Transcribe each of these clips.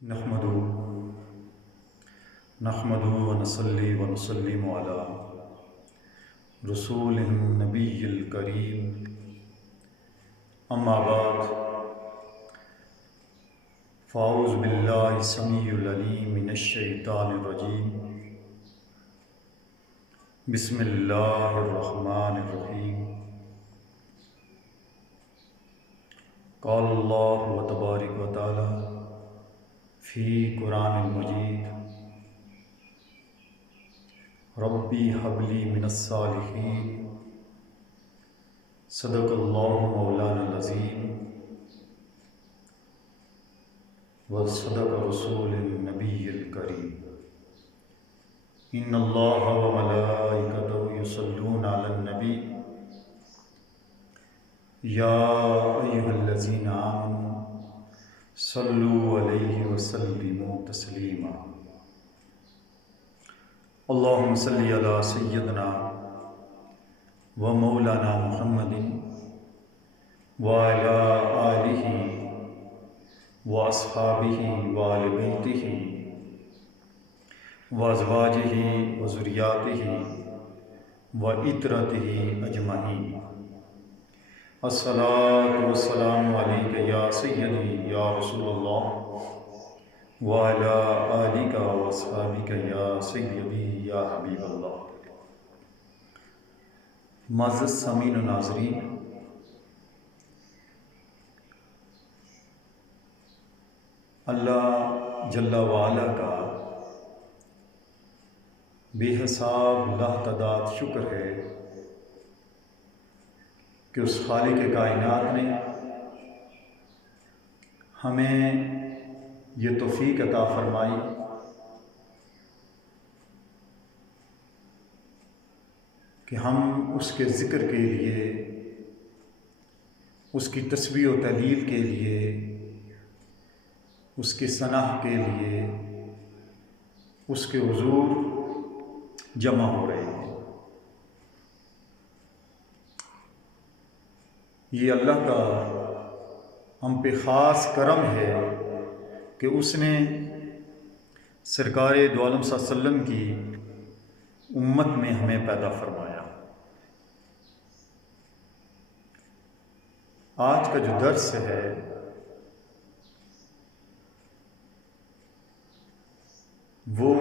نحمدہ ونصلی ونسلم علی رسول النبی الکریم، اما بعد فاعوذ باللہ السمیع العلیم من الشیطان الرجیم، بسم اللہ الرحمن الرحیم۔ قال اللہ تبارک و تعالی فی قرآن المجید، ربی ھب لی من الصالحین، صدق اللہ مولانا العظیم وصدق رسول النبی الکریم۔ ان اللہ وملائکتہ یصلون علی النبی یا ایھا الذین آمنوا صلوا علیہ وسلموا تسلیما۔ اللہم صلی علی سیدنا و مولانا محمد وعلی آلہ و اصحابہ و آل بیتہ و ازواجہ و ذریاتہ و عترتہ اجمعین۔ الصلاۃ والسلام علیک یا سیدی یا رسول اللہ وعلی آلک و اصحابک یا سیدی یا حبیب اللہ۔ معزز سامعین و ناظرین، اللہ جل وعلا کا بے حساب لاتعداد شکر ہے کہ اس خالق کائنات نے ہمیں یہ توفیق عطا فرمائی کہ ہم اس کے ذکر کے لیے، اس کی تسبیح و تہلیل کے لیے، اس کے ثنا کے لیے اس کے حضور جمع ہو رہے ہیں۔ یہ اللہ کا ہم پہ خاص کرم ہے کہ اس نے سرکار دو عالم صلی اللہ علیہ وسلم کی امت میں ہمیں پیدا فرمایا۔ آج کا جو درس ہے وہ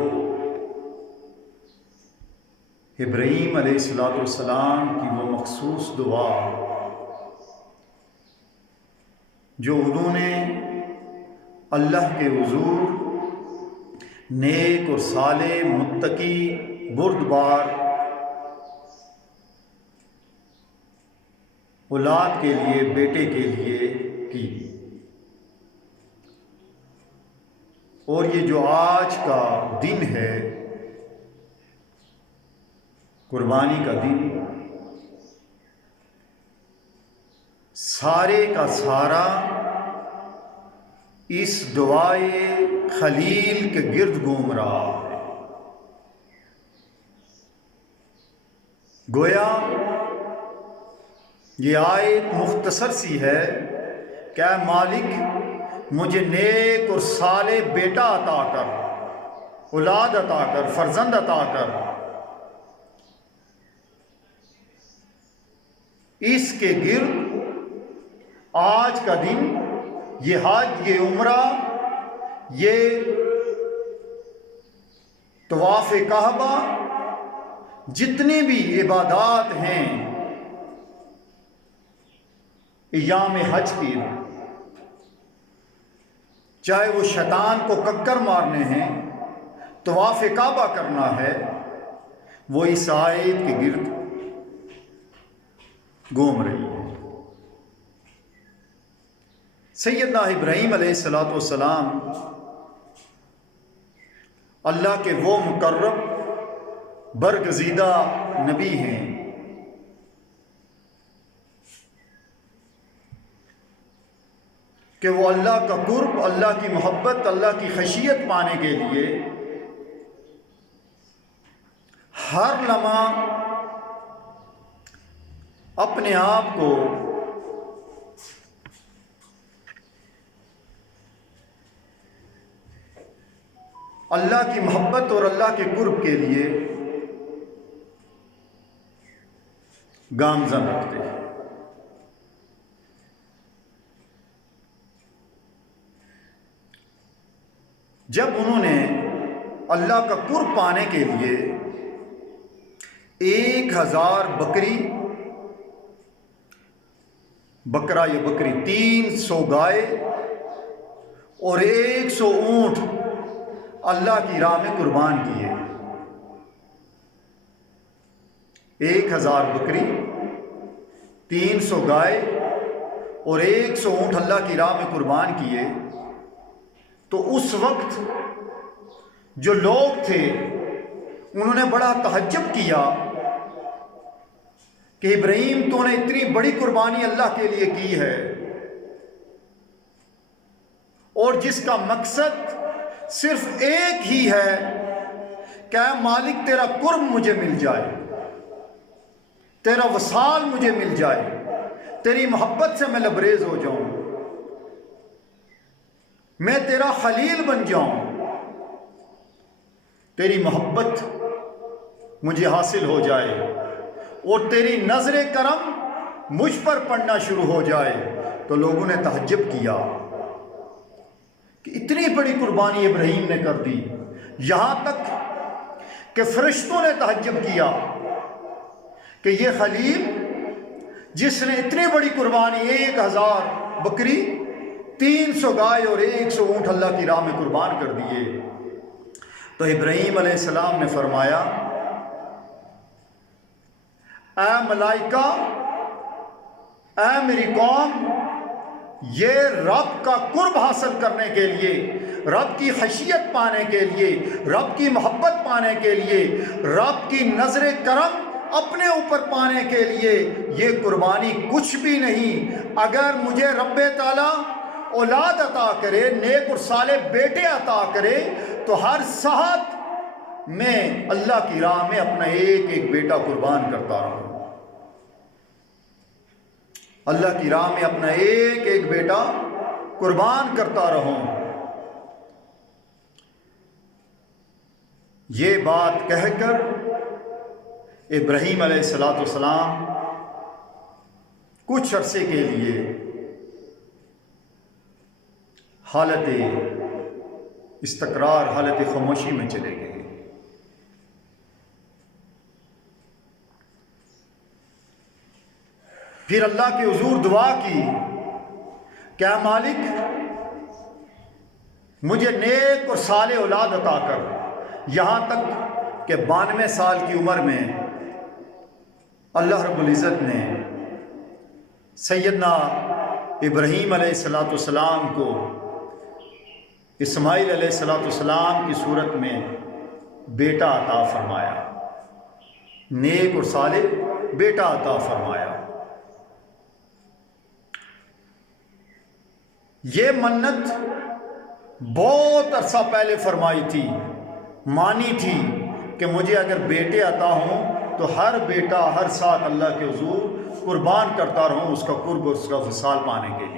ابراہیم علیہ السلام کی وہ مخصوص دعا جو انہوں نے اللہ کے حضور نیک اور صالح متقی بردبار اولاد کے لیے، بیٹے کے لیے کی، اور یہ جو آج کا دن ہے قربانی کا دن، سارے کا سارا اس دعائے خلیل کے گرد گھوم رہا ہے۔ گویا یہ آیت مختصر سی ہے کہ اے مالک، مجھے نیک اور صالح بیٹا عطا کر، اولاد عطا کر، فرزند عطا کر۔ اس کے گرد آج کا دن، یہ حج، یہ عمرہ، یہ طواف کعبہ، جتنی بھی عبادات ہیں ایام حج کی، چاہے وہ شیطان کو ککر مارنے ہیں، طواف کعبہ کرنا ہے، وہ اس آیت کے گرد گھوم رہی ہے۔ سیدنا ابراہیم علیہ السلام اللہ کے وہ مقرب برگزیدہ نبی ہیں کہ وہ اللہ کا قرب، اللہ کی محبت، اللہ کی خشیت پانے کے لیے ہر لمحہ اپنے آپ کو اللہ کی محبت اور اللہ کے قرب کے لیے گامزن رکھتے ہیں۔ جب انہوں نے اللہ کا قرب پانے کے لیے 1000 بکرا یا بکری 300 گائے اور 100 اونٹ اللہ کی راہ میں قربان کیے، 1000 بکری، 300 گائے اور 100 اونٹ اللہ کی راہ میں قربان کیے، تو اس وقت جو لوگ تھے انہوں نے بڑا تعجب کیا کہ ابراہیم تو نے اتنی بڑی قربانی اللہ کے لیے کی ہے، اور جس کا مقصد صرف ایک ہی ہے کہ اے مالک تیرا قرب مجھے مل جائے، تیرا وصال مجھے مل جائے، تیری محبت سے میں لبریز ہو جاؤں، میں تیرا خلیل بن جاؤں، تیری محبت مجھے حاصل ہو جائے اور تیری نظر کرم مجھ پر پڑنا شروع ہو جائے۔ تو لوگوں نے تعجب کیا کہ اتنی بڑی قربانی ابراہیم نے کر دی، یہاں تک کہ فرشتوں نے تعجب کیا کہ یہ خلیل جس نے اتنی بڑی قربانی 1000 بکری، 300 گائے اور 100 اونٹ اللہ کی راہ میں قربان کر دیے۔ تو ابراہیم علیہ السلام نے فرمایا، اے ملائکہ، اے میری قوم، یہ رب کا قرب حاصل کرنے کے لیے، رب کی خشیت پانے کے لیے، رب کی محبت پانے کے لیے، رب کی نظر کرم اپنے اوپر پانے کے لیے یہ قربانی کچھ بھی نہیں۔ اگر مجھے رب تعالیٰ اولاد عطا کرے، نیک اور صالح بیٹے عطا کرے، تو ہر ساعت میں اللہ کی راہ میں اپنا ایک ایک بیٹا قربان کرتا رہوں، اللہ کی راہ میں اپنا ایک ایک بیٹا قربان کرتا رہوں۔ یہ بات کہہ کر ابراہیم علیہ السلام کچھ عرصے کے لیے حالت استقرار، حالت خاموشی میں چلے گئے۔ پھر اللہ کے حضور دعا کی کہ اے مالک مجھے نیک اور صالح اولاد عطا کر، یہاں تک کہ 92 سال کی عمر میں اللہ رب العزت نے سیدنا ابراہیم علیہ السلام کو اسماعیل علیہ السلام کی صورت میں بیٹا عطا فرمایا، نیک اور صالح بیٹا عطا فرمایا۔ یہ منت بہت عرصہ پہلے فرمائی تھی، مانی تھی کہ مجھے اگر بیٹے عطا ہوں تو ہر بیٹا ہر ساتھ اللہ کے حضور قربان کرتا رہوں، اس کا قرب اور اس کا وصال پانے کے لیے۔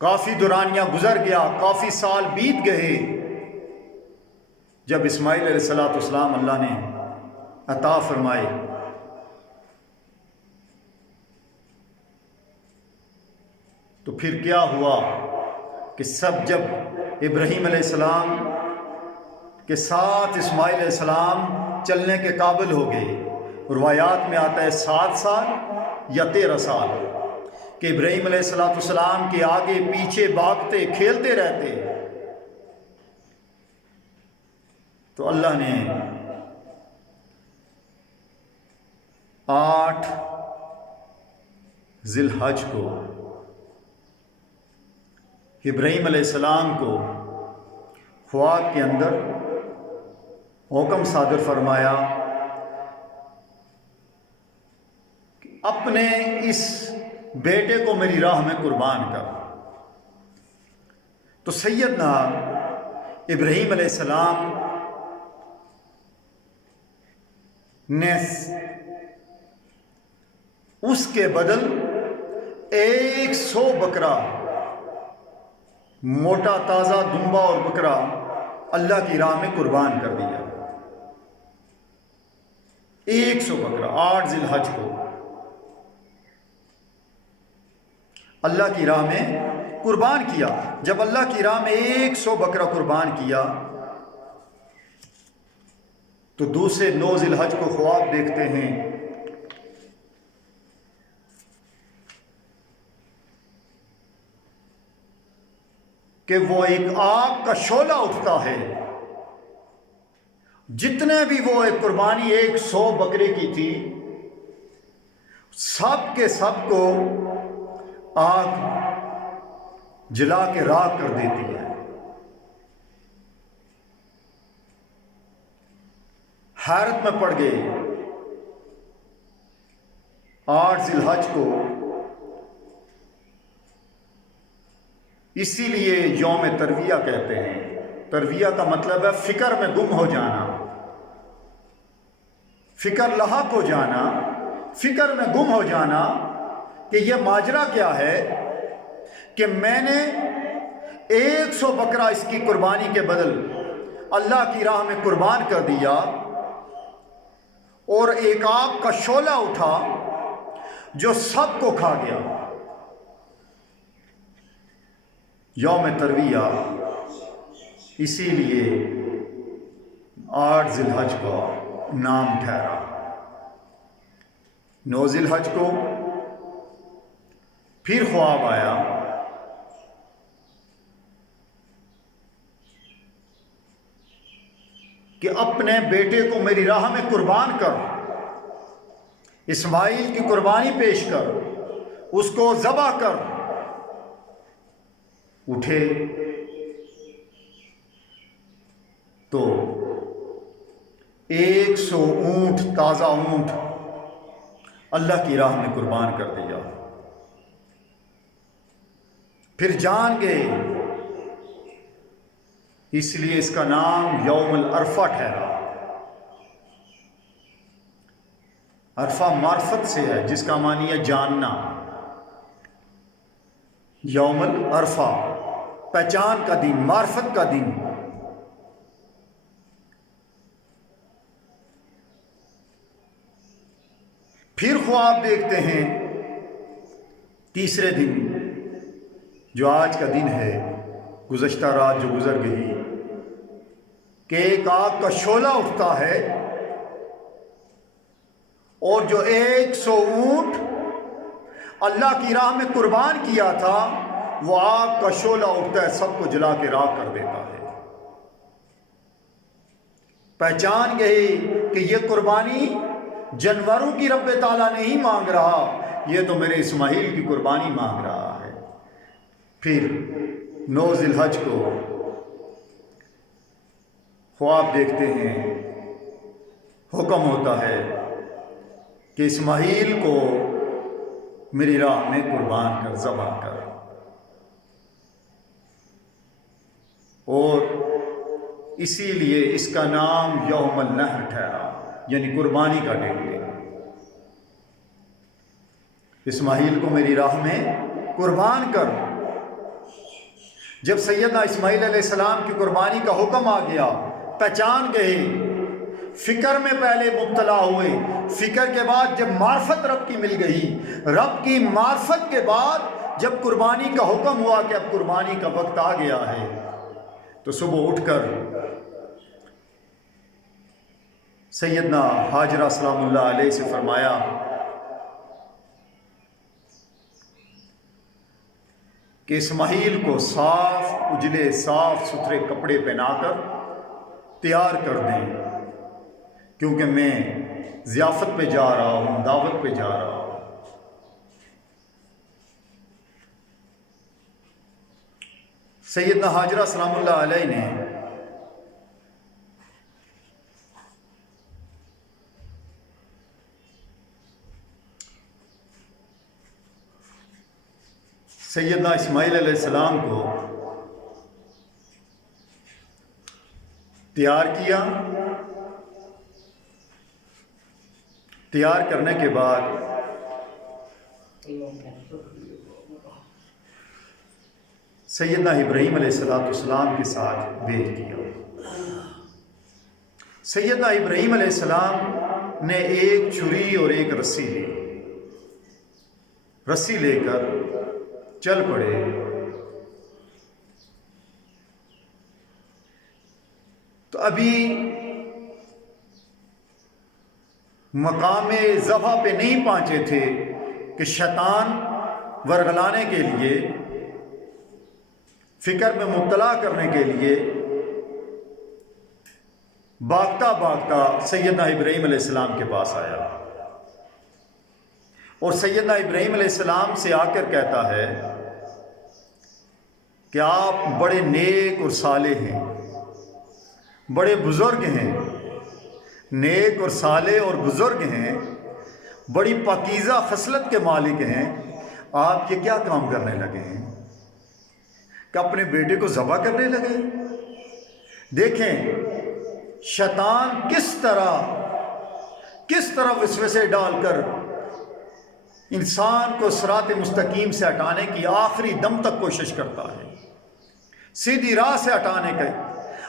کافی دورانیہ گزر گیا، کافی سال بیت گئے، جب اسماعیل علیہ السلام اللہ نے عطا فرمائے تو پھر کیا ہوا کہ سب جب ابراہیم علیہ السلام کے ساتھ اسماعیل علیہ السلام چلنے کے قابل ہو گئے، روایات میں آتا ہے 7 سال یا 13 سال کہ ابراہیم علیہ السلام کے آگے پیچھے بھاگتے کھیلتے رہتے، تو اللہ نے 8 ذی الحج کو ابراہیم علیہ السلام کو خواب کے اندر حکم صادر فرمایا کہ اپنے اس بیٹے کو میری راہ میں قربان کر۔ تو سیدنا ابراہیم علیہ السلام نے اس کے بدل 100 بکرا موٹا تازہ دمبا اور بکرا اللہ کی راہ میں قربان کر دیا. 100 بکرا 8 ذی الحج کو اللہ کی راہ میں قربان کیا. جب اللہ کی راہ میں 100 بکرا قربان کیا تو دوسرے 9 ذی الحج کو خواب دیکھتے ہیں کہ وہ ایک آگ کا شعلہ اٹھتا ہے. جتنے بھی وہ ایک قربانی 100 بکرے کی تھی سب کے سب کو آگ جلا کے راکھ کر دیتی ہے. حیرت میں پڑ گئے. 8 ذی الحج کو اسی لیے یوم ترویہ کہتے ہیں. ترویہ کا مطلب ہے فکر میں گم ہو جانا، فکر لاحق ہو جانا، فکر میں گم ہو جانا کہ یہ ماجرا کیا ہے کہ میں نے 100 بکرا اس کی قربانی کے بدل اللہ کی راہ میں قربان کر دیا اور ایک آگ کا شعلہ اٹھا جو سب کو کھا گیا. یوم ترویہ اسی لیے 8 ذی الحج کا نام ٹھہرا. 9 ذی الحج کو پھر خواب آیا کہ اپنے بیٹے کو میری راہ میں قربان کر، اسماعیل کی قربانی پیش کر، اس کو ذبح کر. اٹھے تو 100 اونٹ، تازہ اونٹ اللہ کی راہ میں قربان کر دیا. پھر جان گئے، اس لیے اس کا نام یوم العرفہ ٹھہرا. عرفہ معرفت سے ہے جس کا معنی ہے جاننا. یوم العرفہ پہچان کا دن، معرفت کا دن. پھر خواب دیکھتے ہیں تیسرے دن جو آج کا دن ہے، گزشتہ رات جو گزر گئی، کہ ایک آگ کا شعلہ اٹھتا ہے اور جو 100 اونٹ اللہ کی راہ میں قربان کیا تھا وہ آگ کا شعلہ اٹھتا ہے، سب کو جلا کے راکھ کر دیتا ہے. پہچان گئی کہ یہ قربانی جانوروں کی رب تعالیٰ نہیں مانگ رہا، یہ تو میرے اسماعیل کی قربانی مانگ رہا ہے. پھر 9 ذی الحج کو خواب دیکھتے ہیں، حکم ہوتا ہے کہ اسماعیل کو میری راہ میں قربان کر، ذبح کر. اور اسی لیے اس کا نام یوم النحر ٹھہرا، یعنی قربانی کا دن. اسماعیل کو میری راہ میں قربان کر. جب سیدنا اسماعیل علیہ السلام کی قربانی کا حکم آ گیا، پہچان گئے، فکر میں پہلے مبتلا ہوئے، فکر کے بعد جب معرفت رب کی مل گئی، رب کی معرفت کے بعد جب قربانی کا حکم ہوا کہ اب قربانی کا وقت آ گیا ہے، تو صبح اٹھ کر سیدنا حاجرہ سلام اللہ علیہ سے فرمایا کہ اسماعیل کو صاف اجلے صاف ستھرے کپڑے پہنا کر تیار کر دیں، کیونکہ میں ضیافت پہ جا رہا ہوں، دعوت پہ جا رہا ہوں. سیدنا حاجرہ سلام اللہ علیہ نے سیدنا اسماعیل علیہ السلام کو تیار کیا. تیار کرنے کے بعد سیدنا ابراہیم علیہ السلام کے ساتھ بھیج دیا۔ سیدنا ابراہیم علیہ السلام نے ایک چھری اور ایک رسی لی، رسی لے کر چل پڑے۔ تو ابھی مقام ذبح پہ نہیں پہنچے تھے کہ شیطان ورغلانے کے لیے، فکر میں مبتلا کرنے کے لیے بھاگتا بھاگتا سیدنا ابراہیم علیہ السلام کے پاس آیا، اور سیدنا ابراہیم علیہ السلام سے آ کر کہتا ہے کہ آپ بڑے نیک اور صالح ہیں، بڑے بزرگ ہیں، نیک اور صالح اور بزرگ ہیں، بڑی پاکیزہ خصلت کے مالک ہیں، آپ یہ کیا کام کرنے لگے ہیں کہ اپنے بیٹے کو ذبح کرنے لگے؟ دیکھیں شیطان کس طرح وسوسے ڈال کر انسان کو صراط مستقیم سے ہٹانے کی آخری دم تک کوشش کرتا ہے، سیدھی راہ سے ہٹانے کا،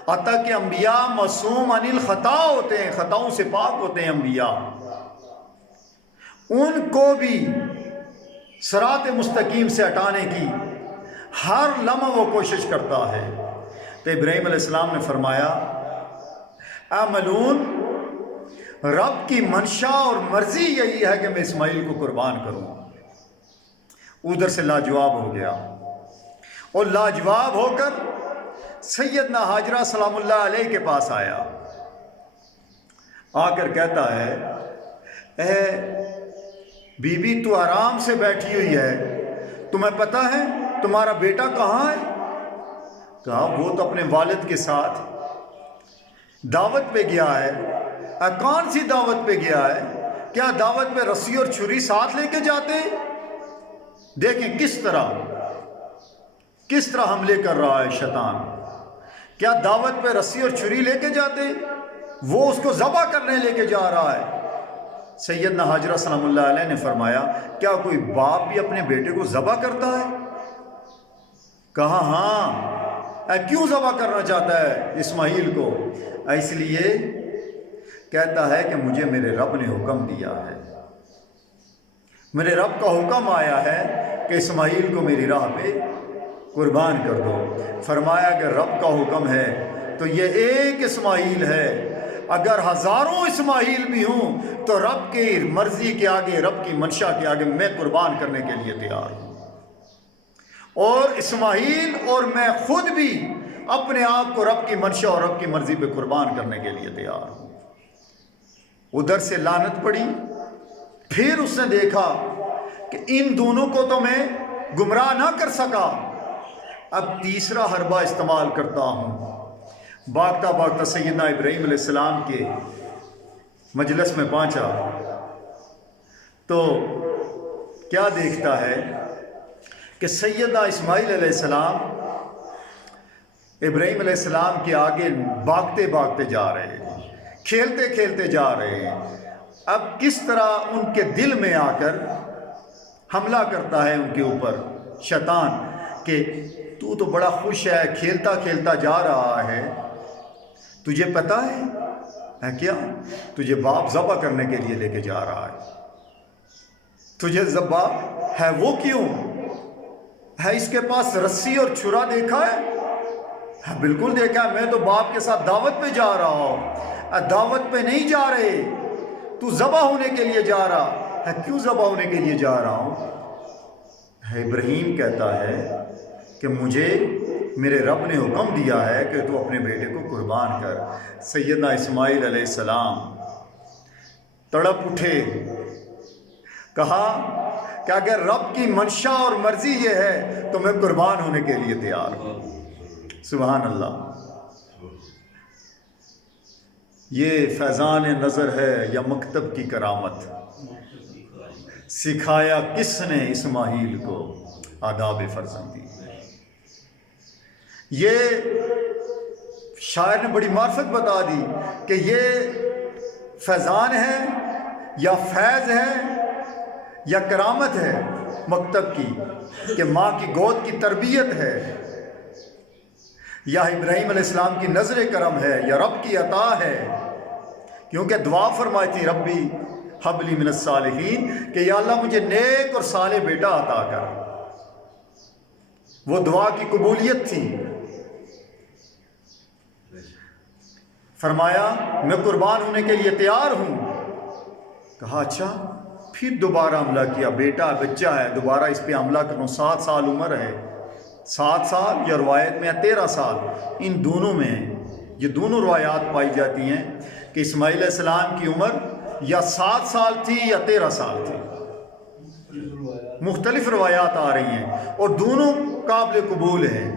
حتیٰ کہ انبیاء معصوم عن الخطا ہوتے ہیں، خطاؤں سے پاک ہوتے ہیں انبیاء، ان کو بھی صراط مستقیم سے ہٹانے کی ہر لمحہ وہ کوشش کرتا ہے۔ تو ابراہیم علیہ السلام نے فرمایا اے ملعون، رب کی منشا اور مرضی یہی ہے کہ میں اسماعیل کو قربان کروں۔ ادھر سے لاجواب ہو گیا، اور لاجواب ہو کر سیدنا حاجرہ سلام اللہ علیہ کے پاس آیا، آ کر کہتا ہے اے بی بی تو آرام سے بیٹھی ہوئی ہے، تمہیں پتہ ہے تمہارا بیٹا کہاں ہے؟ کہا وہ تو اپنے والد کے ساتھ دعوت پہ گیا ہے۔ کون سی دعوت پہ گیا ہے؟ کیا دعوت پہ رسی اور چھری ساتھ لے کے جاتے؟ دیکھیں کس طرح حملے کر رہا ہے شیطان۔ کیا دعوت پہ رسی اور چھری لے کے جاتے؟ وہ اس کو ذبح کرنے لے کے جا رہا ہے۔ سیدنا حاجرہ سلام اللہ علیہ نے فرمایا کیا کوئی باپ بھی اپنے بیٹے کو ذبح کرتا ہے؟ کہا ہاں۔ کیوں ذبح کرنا چاہتا ہے اسماعیل کو؟ اس لیے کہتا ہے کہ مجھے میرے رب نے حکم دیا ہے، میرے رب کا حکم آیا ہے کہ اسماعیل کو میری راہ پہ قربان کر دو۔ فرمایا کہ رب کا حکم ہے تو یہ ایک اسماعیل ہے، اگر ہزاروں اسماعیل بھی ہوں تو رب کی مرضی کے آگے، رب کی منشا کے آگے میں قربان کرنے کے لیے تیار ہوں، اور اسماعیل اور میں خود بھی اپنے آپ کو رب کی منشا اور رب کی مرضی پہ قربان کرنے کے لیے تیار ہوں۔ ادھر سے لعنت پڑی، پھر اس نے دیکھا کہ ان دونوں کو تو میں گمراہ نہ کر سکا، اب تیسرا حربہ استعمال کرتا ہوں۔ بھاگتا بھاگتا سیدنا ابراہیم علیہ السلام کے مجلس میں پہنچا تو کیا دیکھتا ہے کہ سیدنا اسماعیل علیہ السلام ابراہیم علیہ السلام کے آگے بھاگتے بھاگتے جا رہے ہیں، کھیلتے کھیلتے جا رہے ہیں۔ اب کس طرح ان کے دل میں آ کر حملہ کرتا ہے ان کے اوپر شیطان کہ تو بڑا خوش ہے، کھیلتا کھیلتا جا رہا ہے، تجھے پتہ ہے کیا تجھے باپ ذبح کرنے کے لیے لے کے جا رہا ہے؟ تجھے ذبح ہے وہ کیوں ہے؟ اس کے پاس رسی اور چھرا دیکھا ہے؟ بالکل دیکھا ہے، میں تو باپ کے ساتھ دعوت پہ جا رہا ہوں۔ دعوت پہ نہیں جا رہے، تو ذبح ہونے کے لیے جا رہا ہے۔ کیوں ذبح ہونے کے لیے جا رہا ہوں؟ ابراہیم کہتا ہے کہ مجھے میرے رب نے حکم دیا ہے کہ تو اپنے بیٹے کو قربان کر۔ سیدنا اسماعیل علیہ السلام تڑپ اٹھے، کہا کہ اگر رب کی منشا اور مرضی یہ ہے تو میں قربان ہونے کے لیے تیار ہوں۔ سبحان اللہ۔ یہ فیضان نظر ہے یا مکتب کی کرامت؟ سکھایا کس نے اسماعیل کو آداب فرزندی؟ یہ شاعر نے بڑی معرفت بتا دی کہ یہ فیضان ہے یا فیض ہے یا کرامت ہے مکتب کی، کہ ماں کی گود کی تربیت ہے، یا ابراہیم علیہ السلام کی نظر کرم ہے یا رب کی عطا ہے، کیونکہ دعا فرمائی تھی ربی حب لی من الصالحین کہ یا اللہ مجھے نیک اور صالح بیٹا عطا کر۔ وہ دعا کی قبولیت تھی۔ فرمایا میں قربان ہونے کے لیے تیار ہوں۔ کہا اچھا، پھر دوبارہ حملہ کیا، بیٹا بچہ ہے، دوبارہ اس پہ حملہ کروں، 7 سال عمر ہے، 7 سال یا روایت میں 13 سال، ان دونوں میں یہ دونوں روایات پائی جاتی ہیں کہ اسماعیل علیہ السلام کی عمر یا 7 سال تھی یا 13 سال تھی، مختلف روایات آ رہی ہیں اور دونوں قابل قبول ہیں،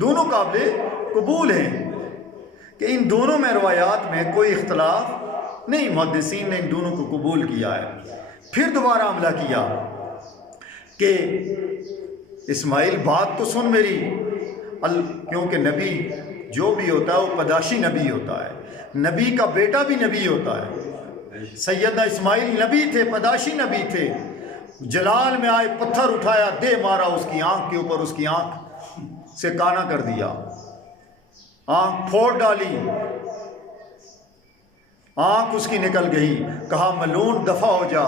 دونوں قابل قبول ہیں کہ ان دونوں میں روایات میں کوئی اختلاف نہیں، محدثین نے ان دونوں کو قبول کیا ہے۔ پھر دوبارہ حملہ کیا کہ اسماعیل بات تو سن میری، کیونکہ نبی جو بھی ہوتا ہے وہ پداشی نبی ہوتا ہے، نبی کا بیٹا بھی نبی ہوتا ہے۔ سیدنا اسماعیل نبی تھے، پداشی نبی تھے، جلال میں آئے، پتھر اٹھایا، دے مارا اس کی آنکھ کے اوپر، اس کی آنکھ سے کانا کر دیا، آنکھ پھوڑ ڈالی، آنکھ اس کی نکل گئی، کہا ملعون دفع ہو جا،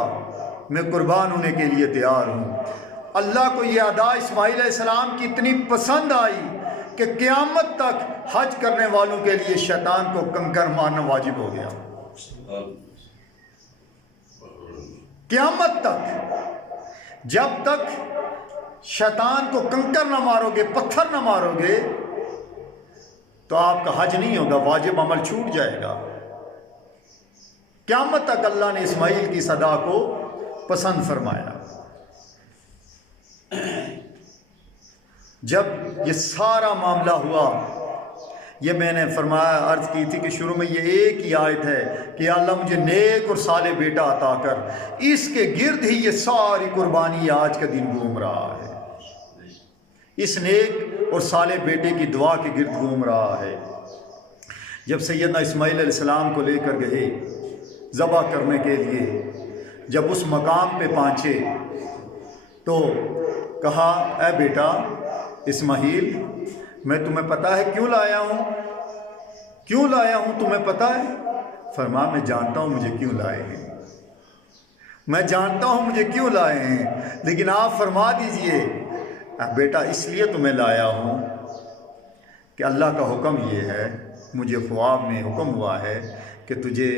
میں قربان ہونے کے لیے تیار ہوں۔ اللہ کو یہ ادا اسماعیل علیہ السلام کی اتنی پسند آئی کہ قیامت تک حج کرنے والوں کے لیے شیطان کو کنکر مارنا واجب ہو گیا، قیامت تک۔ جب تک شیطان کو کنکر نہ مارو گے، پتھر نہ مارو گے، تو آپ کا حج نہیں ہوگا، واجب عمل چھوٹ جائے گا۔ قیامت تک اللہ نے اسماعیل کی صدا کو پسند فرمایا۔ جب یہ سارا معاملہ ہوا، یہ میں نے فرمایا، عرض کی تھی کہ شروع میں یہ ایک ہی آیت ہے کہ اللہ مجھے نیک اور صالح بیٹا عطا کر، اس کے گرد ہی یہ ساری قربانی آج کا دن گھوم رہا ہے، اس نیک اور صالح بیٹے کی دعا کے گرد گھوم رہا ہے۔ جب سیدنا اسماعیل علیہ السلام کو لے کر گئے ذبح کرنے کے لیے، جب اس مقام پہ پہنچے تو کہا اے بیٹا اسماعیل، میں تمہیں پتہ ہے کیوں لایا ہوں؟ کیوں لایا ہوں تمہیں پتہ ہے؟ فرمایا میں جانتا ہوں مجھے کیوں لائے ہیں، میں جانتا ہوں مجھے کیوں لائے ہیں، لیکن آپ فرما دیجئے بیٹا اس لیے تمہیں لایا ہوں کہ اللہ کا حکم یہ ہے، مجھے خواب میں حکم ہوا ہے کہ تجھے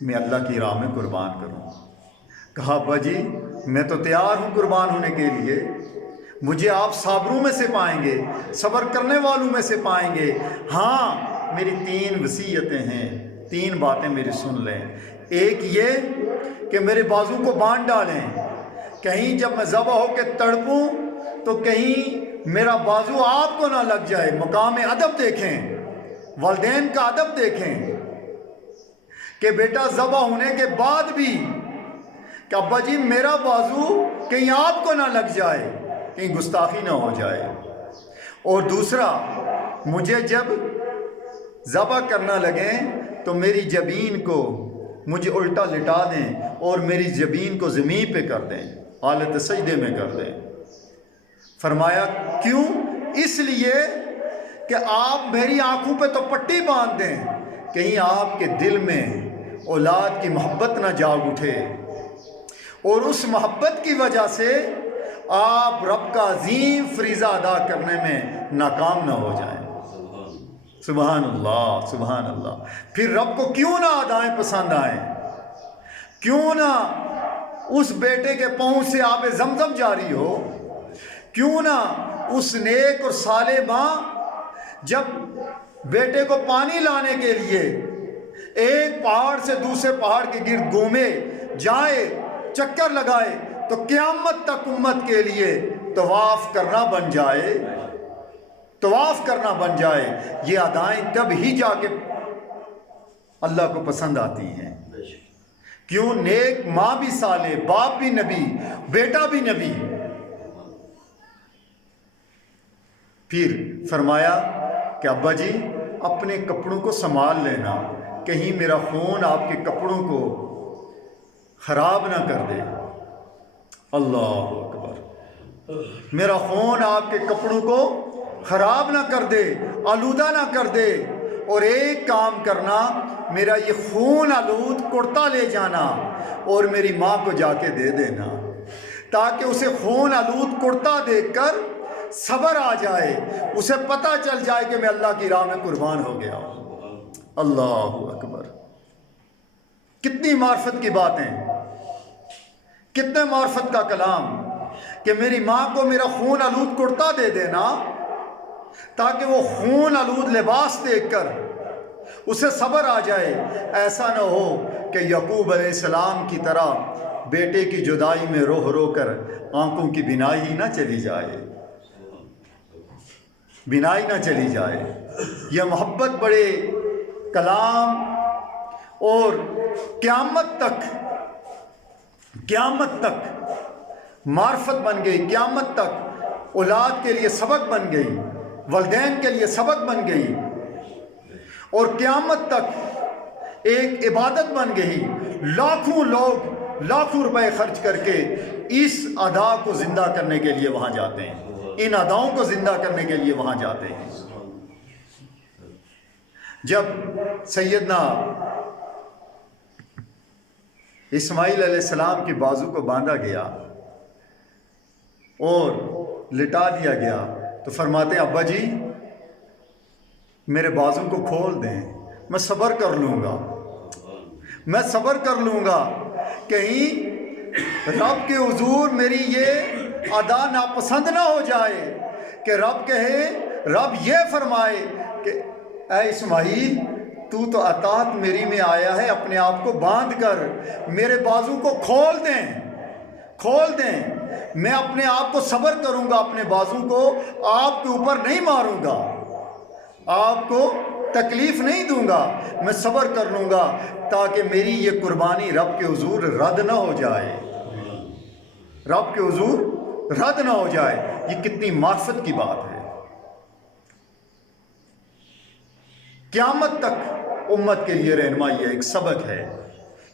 میں اللہ کی راہ میں قربان کروں۔ کہا ابا جی میں تو تیار ہوں قربان ہونے کے لیے، مجھے آپ صابروں میں سے پائیں گے، صبر کرنے والوں میں سے پائیں گے۔ ہاں میری 3 وصیتیں ہیں، 3 باتیں میری سن لیں۔ ایک یہ کہ میرے بازو کو باندھ ڈالیں، کہیں جب میں ذبح ہو کے تڑپوں تو کہیں میرا بازو آپ کو نہ لگ جائے۔ مقام ادب دیکھیں، والدین کا ادب دیکھیں کہ بیٹا ذبح ہونے کے بعد بھی کہ ابا جی میرا بازو کہیں آپ کو نہ لگ جائے، کہیں گستاخی نہ ہو جائے۔ اور دوسرا، مجھے جب ذبح کرنا لگیں تو میری جبین کو مجھے الٹا لٹا دیں اور میری جبین کو زمین پہ کر دیں، حالت سجدے میں کر دیں۔ فرمایا کیوں؟ اس لیے کہ آپ میری آنکھوں پہ تو پٹی باندھ دیں، کہیں آپ کے دل میں اولاد کی محبت نہ جاگ اٹھے اور اس محبت کی وجہ سے آپ رب کا عظیم فریضہ ادا کرنے میں ناکام نہ ہو جائیں۔ سبحان اللہ، سبحان اللہ۔ پھر رب کو کیوں نہ ادائیں پسند آئیں، کیوں نہ اس بیٹے کے پاؤں سے آب زمزم جاری ہو، کیوں نہ اس نیک اور صالح ماں جب بیٹے کو پانی لانے کے لیے ایک پہاڑ سے دوسرے پہاڑ کے گرد گھومے جائے، چکر لگائے، تو قیامت تک امت کے لیے طواف کرنا بن جائے، طواف کرنا بن جائے۔ یہ ادائیں تب ہی جا کے اللہ کو پسند آتی ہیں۔ کیوں؟ نیک ماں بھی صالح، باپ بھی نبی، بیٹا بھی نبی۔ پھر فرمایا کہ ابا جی اپنے کپڑوں کو سنبھال لینا، کہیں میرا خون آپ کے کپڑوں کو خراب نہ کر دے۔ اللہ اکبر، میرا خون آپ کے کپڑوں کو خراب نہ کر دے، آلودہ نہ کر دے، اور ایک کام کرنا، میرا یہ خون آلود کرتا لے جانا اور میری ماں کو جا کے دے دینا، تاکہ اسے خون آلود کرتا دیکھ کر صبر آ جائے، اسے پتہ چل جائے کہ میں اللہ کی راہ میں قربان ہو گیا ہوں۔ اللہ اکبر! کتنی معرفت کی باتیں، کتنے معرفت کا کلام، کہ میری ماں کو میرا خون آلود کرتا دے دینا تاکہ وہ خون آلود لباس دیکھ کر اسے صبر آ جائے۔ ایسا نہ ہو کہ یعقوب علیہ السلام کی طرح بیٹے کی جدائی میں رو رو کر آنکھوں کی بینائی ہی نہ چلی جائے، بینائی نہ چلی جائے۔ یہ محبت بڑے کلام، اور قیامت تک معرفت بن گئی، قیامت تک اولاد کے لیے سبق بن گئی، والدین کے لیے سبق بن گئی، اور قیامت تک ایک عبادت بن گئی۔ لاکھوں لوگ لاکھوں روپے خرچ کر کے اس ادا کو زندہ کرنے کے لیے وہاں جاتے ہیں، ان اداؤں کو زندہ کرنے کے لیے وہاں جاتے ہیں۔ جب سیدنا اسماعیل علیہ السلام کے بازو کو باندھا گیا اور لٹا دیا گیا تو فرماتے ہیں ابا جی میرے بازو کو کھول دیں، میں صبر کر لوں گا، میں صبر کر لوں گا، کہیں رب کے حضور میری یہ ادا ناپسند نہ ہو جائے کہ رب کہے، رب یہ فرمائے کہ اے اسماعیل تو اطاعت میری میں آیا ہے، اپنے آپ کو باندھ کر میرے بازو کو کھول دیں، میں اپنے آپ کو صبر کروں گا، اپنے بازو کو آپ کے اوپر نہیں ماروں گا، آپ کو تکلیف نہیں دوں گا، میں صبر کر لوں گا تاکہ میری یہ قربانی رب کے حضور رد نہ ہو جائے، رب کے حضور رد نہ ہو جائے۔ یہ کتنی معرفت کی بات ہے۔ قیامت تک امت کے لیے رہنمائی ہے، ایک سبق ہے۔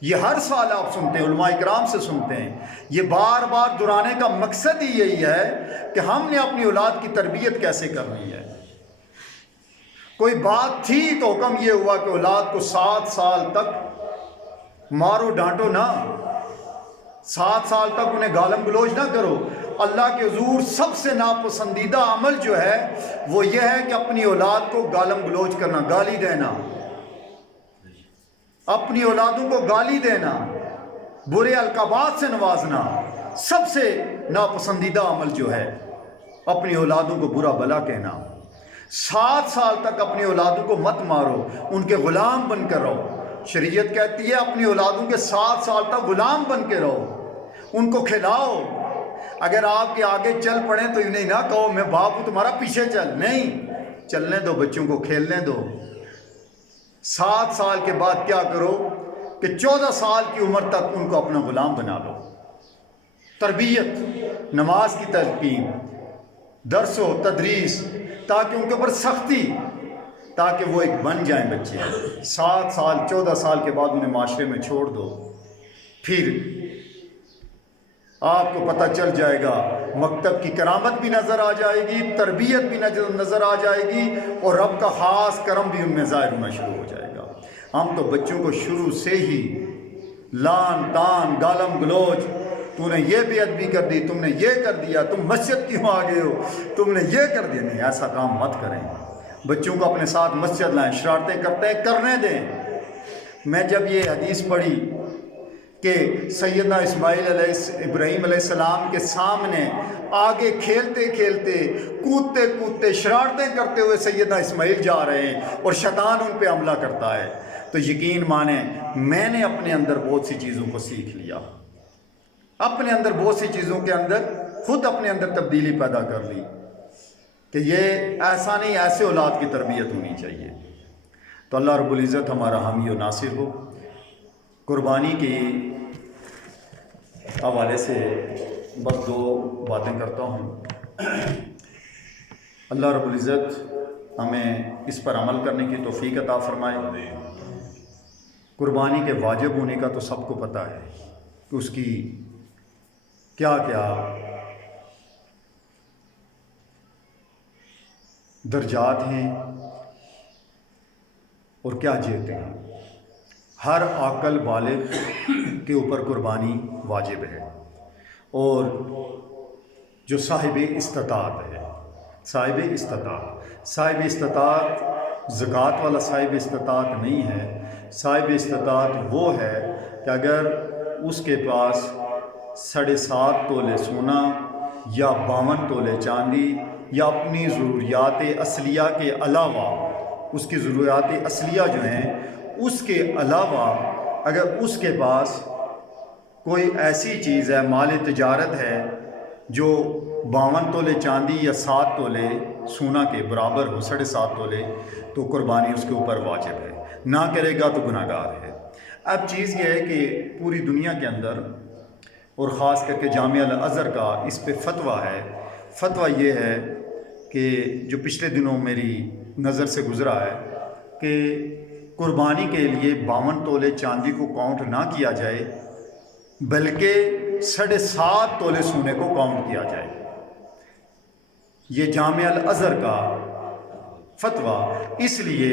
یہ ہر سال آپ سنتے ہیں، علماء کرام سے سنتے ہیں، یہ بار بار دہرانے کا مقصد ہی یہی ہے کہ ہم نے اپنی اولاد کی تربیت کیسے کرنی ہے۔ کوئی بات تھی تو حکم یہ ہوا کہ اولاد کو 7 سال تک مارو ڈانٹو نہ، 7 سال تک انہیں گالم گلوچ نہ کرو۔ اللہ کے حضور سب سے ناپسندیدہ عمل جو ہے وہ یہ ہے کہ اپنی اولاد کو گالم گلوچ کرنا، گالی دینا، اپنی اولادوں کو گالی دینا، برے القابات سے نوازنا، سب سے ناپسندیدہ عمل جو ہے اپنی اولادوں کو برا بلا کہنا۔ 7 سال تک اپنی اولادوں کو مت مارو، ان کے غلام بن کر رہو۔ شریعت کہتی ہے اپنی اولادوں کے 7 سال تک غلام بن کے رہو، ان کو کھلاؤ۔ اگر آپ کے آگے چل پڑیں تو انہیں نہ کہو میں باپ ہوں تمہارا پیچھے چل، نہیں، چلنے دو، بچوں کو کھیلنے دو۔ 7 سال کے بعد کیا کرو کہ 14 سال کی عمر تک ان کو اپنا غلام بنا لو۔ تربیت، نماز کی تلقین، درس و تدریس، تاکہ ان کے اوپر سختی، تاکہ وہ ایک بن جائیں بچے۔ 7 سال 14 سال کے بعد انہیں معاشرے میں چھوڑ دو، پھر آپ کو پتہ چل جائے گا، مکتب کی کرامت بھی نظر آ جائے گی، تربیت بھی نظر آ جائے گی، اور رب کا خاص کرم بھی ان میں ظاہر ہونا شروع ہو جائے گا۔ ہم تو بچوں کو شروع سے ہی لان تان، گالم گلوچ، تو نے یہ بے ادبی کر دی، تم نے یہ کر دیا، تم مسجد کیوں آ گئے ہو، تم نے یہ کر دیا۔ نہیں، ایسا کام مت کریں۔ بچوں کو اپنے ساتھ مسجد لائیں، شرارتیں کرتے ہیں کرنے دیں۔ میں جب یہ حدیث پڑھی کہ سیدنا ابراہیم علیہ السلام کے سامنے آگے کھیلتے کھیلتے، کودتے کودتے، شرارتیں کرتے ہوئے سیدنا اسماعیل جا رہے ہیں اور شیطان ان پہ حملہ کرتا ہے، تو یقین مانیں میں نے اپنے اندر بہت سی چیزوں کو سیکھ لیا، اپنے اندر بہت سی چیزوں کے اندر خود اپنے اندر تبدیلی پیدا کر لی کہ یہ ایسا نہیں، ایسے اولاد کی تربیت ہونی چاہیے۔ تو اللہ رب العزت ہمارا حامی و ناصر ہو۔ قربانی کی حوالے سے بس 2 باتیں کرتا ہوں۔ اللہ رب العزت ہمیں اس پر عمل کرنے کی توفیق عطا فرمائے۔ قربانی کے واجب ہونے کا تو سب کو پتہ ہے کہ اس کی کیا کیا درجات ہیں اور کیا جیتے ہیں۔ ہر عاقل بالغ کے اوپر قربانی واجب ہے، اور جو صاحب استطاعت ہے، صاحب استطاعت زکوٰۃ والا صاحب استطاعت نہیں ہے۔ صاحب استطاعت وہ ہے کہ اگر اس کے پاس 7.5 تولے سونا یا 52 تولے چاندی یا اپنی ضروریات اصلیہ کے علاوہ، اس کی ضروریات اصلیہ جو ہیں اس کے علاوہ اگر اس کے پاس کوئی ایسی چیز ہے، مال تجارت ہے جو 52 تولے چاندی یا 7 تولے سونا کے برابر ہو، 7.5 تولے، تو قربانی اس کے اوپر واجب ہے، نہ کرے گا تو گناہ گار ہے۔ اب چیز یہ ہے کہ پوری دنیا کے اندر اور خاص کر کے جامعہ الازہر کا اس پہ فتویٰ ہے۔ فتویٰ یہ ہے کہ جو پچھلے دنوں میری نظر سے گزرا ہے کہ قربانی کے لیے 52 تولے چاندی کو کاؤنٹ نہ کیا جائے، بلکہ 7.5 تولے سونے کو کاؤنٹ کیا جائے۔ یہ جامعہ الازہر کا فتویٰ، اس لیے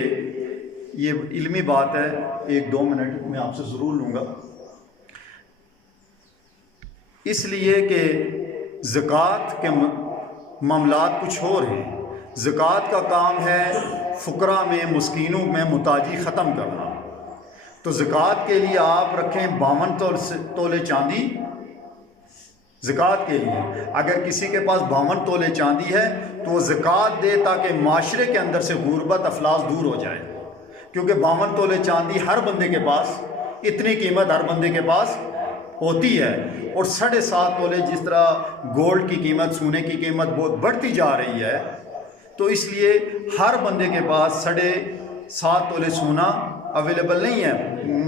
یہ علمی بات ہے، 1-2 منٹ میں آپ سے ضرور لوں گا، اس لیے کہ زکوٰۃ کے معاملات کچھ اور ہیں۔ زکوٰۃ کا کام ہے فقراء میں، مسکینوں میں محتاجی ختم کرنا، تو زکوٰۃ کے لیے آپ رکھیں 52 تولے چاندی زکوٰۃ کے لیے۔ اگر کسی کے پاس 52 تولے چاندی ہے تو وہ زکوٰۃ دے تاکہ معاشرے کے اندر سے غربت افلاس دور ہو جائے، کیونکہ 52 تولے چاندی ہر بندے کے پاس، اتنی قیمت ہر بندے کے پاس ہوتی ہے، اور 7.5 تولے جس طرح گولڈ کی قیمت، سونے کی قیمت بہت بڑھتی جا رہی ہے، تو اس لیے ہر بندے کے پاس 7.5 تولے سونا اویلیبل نہیں ہے،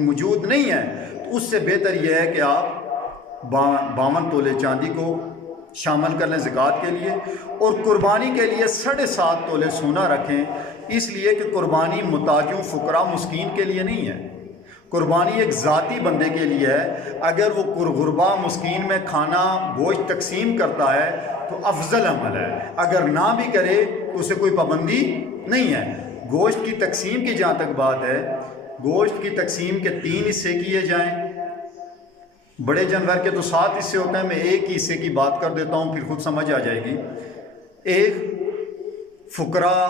موجود نہیں ہے، تو اس سے بہتر یہ ہے کہ آپ 52 تولے چاندی کو شامل کر لیں زکوٰۃ کے لیے، اور قربانی کے لیے 7.5 تولے سونا رکھیں، اس لیے کہ قربانی محتاجوں، فقراء، مسکین کے لیے نہیں ہے، قربانی ایک ذاتی بندے کے لیے ہے۔ اگر وہ غربا مسکین میں کھانا گوشت تقسیم کرتا ہے تو افضل عمل ہے، اگر نہ بھی کرے تو اسے کوئی پابندی نہیں ہے۔ گوشت کی تقسیم کی جہاں تک بات ہے، گوشت کی تقسیم کے 3 حصے کیے جائیں، بڑے جانور کے تو 7 حصے ہوتے ہیں، میں ایک ہی حصے کی بات کر دیتا ہوں، پھر خود سمجھ آ جائے گی۔ ایک فقراء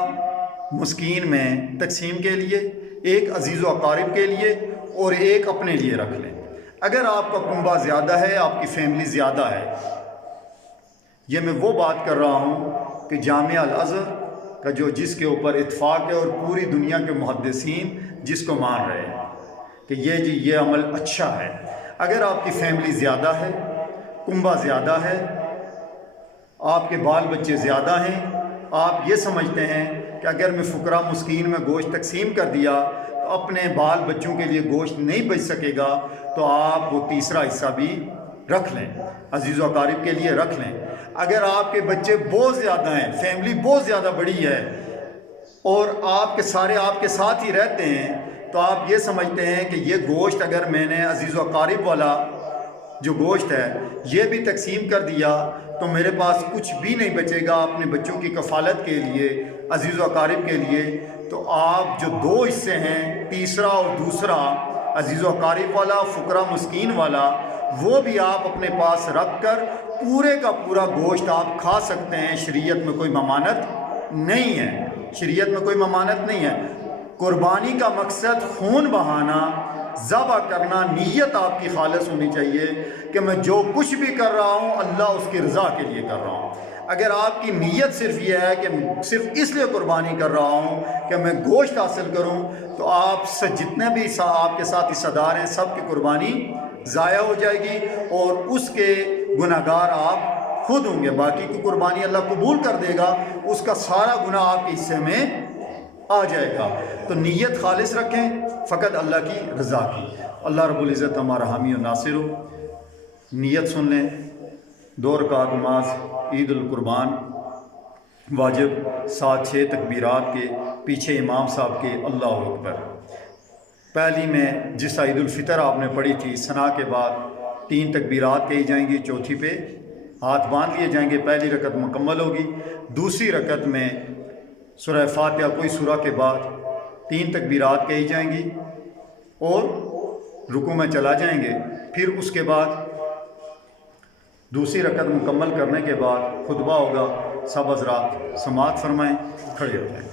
مسکین میں تقسیم کے لیے، ایک عزیز و اقارب کے لیے، اور ایک اپنے لیے رکھ لیں۔ اگر آپ کا کنبہ زیادہ ہے، آپ کی فیملی زیادہ ہے، یہ میں وہ بات کر رہا ہوں کہ جامعہ الازہر کا جس کے اوپر اتفاق ہے اور پوری دنیا کے محدثین جس کو مان رہے ہیں کہ یہ عمل اچھا ہے۔ اگر آپ کی فیملی زیادہ ہے، کنبہ زیادہ ہے، آپ کے بال بچے زیادہ ہیں، آپ یہ سمجھتے ہیں کہ اگر میں فقراء مسکین میں گوشت تقسیم کر دیا تو اپنے بال بچوں کے لیے گوشت نہیں بچ سکے گا، تو آپ وہ تیسرا حصہ بھی رکھ لیں، عزیز و اقارب کے لیے رکھ لیں۔ اگر آپ کے بچے بہت زیادہ ہیں، فیملی بہت زیادہ بڑی ہے، اور آپ کے ساتھ ہی رہتے ہیں، تو آپ یہ سمجھتے ہیں کہ یہ گوشت اگر میں نے عزیز و اقارب والا جو گوشت ہے یہ بھی تقسیم کر دیا تو میرے پاس کچھ بھی نہیں بچے گا اپنے بچوں کی کفالت کے لیے، عزیز و اقارب کے لیے۔ تو آپ جو 2 حصے ہیں، تیسرا اور دوسرا، عزیز و اقارب والا، فقراء مسکین والا، وہ بھی آپ اپنے پاس رکھ کر پورے کا پورا گوشت آپ کھا سکتے ہیں۔ شریعت میں کوئی ممانعت نہیں ہے، شریعت میں کوئی ممانعت نہیں ہے۔ قربانی کا مقصد خون بہانا، ذبح کرنا، نیت آپ کی خالص ہونی چاہیے کہ میں جو کچھ بھی کر رہا ہوں اللہ اس کی رضا کے لیے کر رہا ہوں۔ اگر آپ کی نیت صرف یہ ہے کہ صرف اس لیے قربانی کر رہا ہوں کہ میں گوشت حاصل کروں، تو آپ سے جتنے بھی آپ کے ساتھ حصہ دار ہیں سب کی قربانی ضائع ہو جائے گی، اور اس کے گناہگار آپ خود ہوں گے۔ باقی کی قربانی اللہ قبول کر دے گا، اس کا سارا گناہ آپ کے حصے میں آ جائے گا۔ تو نیت خالص رکھیں فقط اللہ کی رضا کی۔ اللہ رب العزت ہمارا حامی و ناصر ہو۔ نیت سن لیں، 2 رکعت نماز عید القربان واجب، 7-6 تکبیرات کے پیچھے امام صاحب کے اللہ اکبر۔ پہلی میں جس عید الفطر آپ نے پڑھی تھی، ثنا کے بعد 3 تکبیرات کہی جائیں گی، چوتھی پہ ہاتھ باندھ لیے جائیں گے، پہلی رکعت مکمل ہوگی۔ دوسری رکعت میں سورہ فاتحہ کوئی سورہ کے بعد 3 تکبیرات کہی جائیں گی اور رکوع میں چلا جائیں گے. پھر اس کے بعد دوسری رکعت مکمل کرنے کے بعد خطبہ ہوگا. سب حضرات سماعت فرمائیں، کھڑے ہو جائیں.